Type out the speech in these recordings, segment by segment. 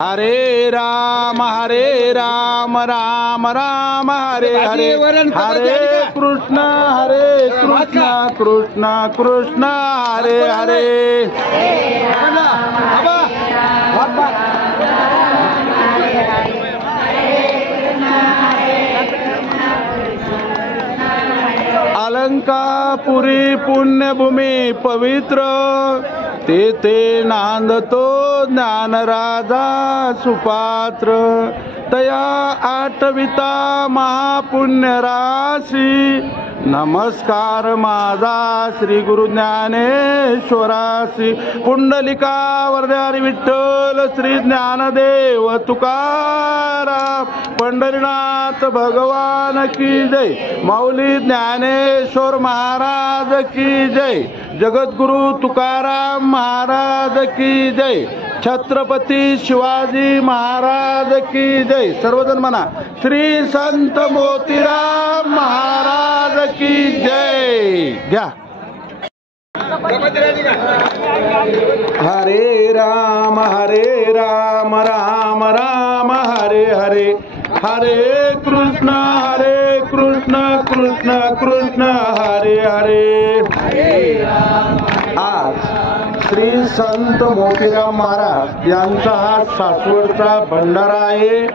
हरे राम राम राम हरे हरे, हरे कृष्ण कृष्ण कृष्ण हरे हरे। अलंकापुरी पुण्यभूमी पवित्र, तेथे नांदतो ज्ञानराजा सुपात्र। तया आठविता महापुण्य राशी, नमस्कार माझा श्री गुरु ज्ञानेश्वरासी। पुंडलिका वरदारी विठ्ठल श्री ज्ञानदेव तुकाराम, पंढरीनाथ भगवान की जय, माऊली ज्ञानेश्वर महाराज की जय, जगद्गुरु तुकाराम महाराज की जय, छत्रपती शिवाजी महाराज की जय। सर्वजन म्हणा, श्री संत मोतीराम महाराज की जय। घ्या। हरे राम राम राम हरे हरे, हरे कृष्ण कृष्ण कृष्ण हरे हरे। आज श्री संत मोतीराम महाराज यांचा हा सासवडचा भंडारा आहे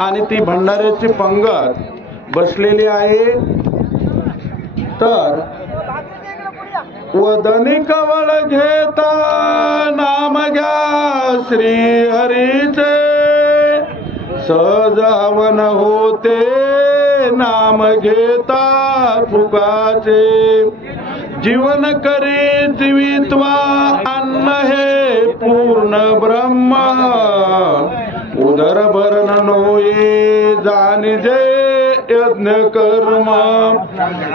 आणि ती भंडाऱ्याची पंगत बसलेली आहे। तर वदनी कवळ घेता नाम घ्या श्री हरीचे, सहज हवन होते नाम घेता फुकाचे। जीवन करी जीवित्वा अन्न हे पूर्ण ब्रह्म, उदर भरण नोये जाणिजे यज्ञ कर्म।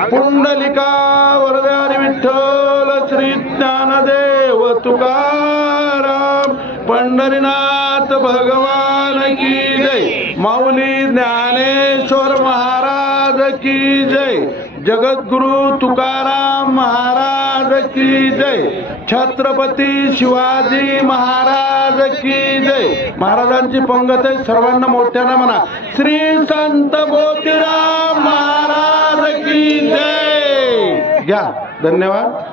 पुंडलिका वरदारी विठ्ठल श्री ज्ञानदेव तुकाराम, पंढरीनाथ भगवान की जय, माऊली ज्ञानेश्वर महाराज की जय, जगद्गुरु तुकाराम महाराज की जय, छत्रपती शिवाजी महाराज की जय। महाराजांची पंगत आहे, सर्वांना मोठ्यानं म्हणा, श्री संत मोतीराम महाराज की जय। घ्या, धन्यवाद।